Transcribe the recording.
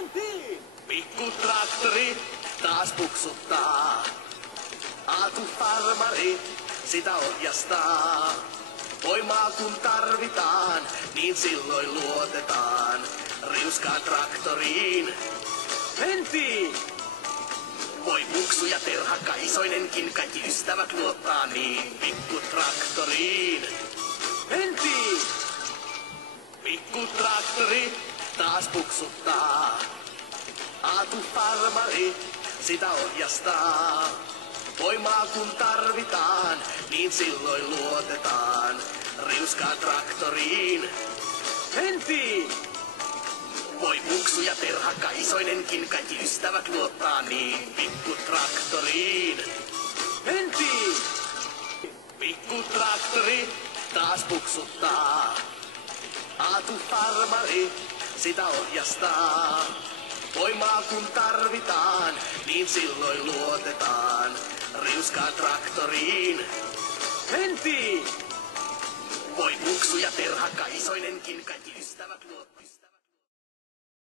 Mentiin! Pikkutraktori taas puksuttaa. Aatu farmari sitä ohjastaa. Voimaa kun tarvitaan, niin silloin luotetaan. Riuskaan traktoriin. Mentiin! Voi Muksu ja Terha Kaisoinenkin kaikki ystävät luottaa niin pikkutraktoriin. Mentiin! Pikkutraktori taas puksuttaa. Aatu farmari sitä ohjastaa. Voimaa kun tarvitaan, niin silloin luotetaan. Riuskaan traktoriin. Mentiin! Voi Muksu ja Terha Kaisoinenkin kaikki ystävät luottaa niin pikkutraktoriin. Mentiin! Pikkutraktori taas puksuttaa. Aatu farmari sitä ohjastaa. Voimaa kun tarvitaan, niin silloin luotetaan. Riuskaan traktoriin. Mentiin! Voi Muksu ja Terha Kaisoinenkin kaikki ystävät luottaa.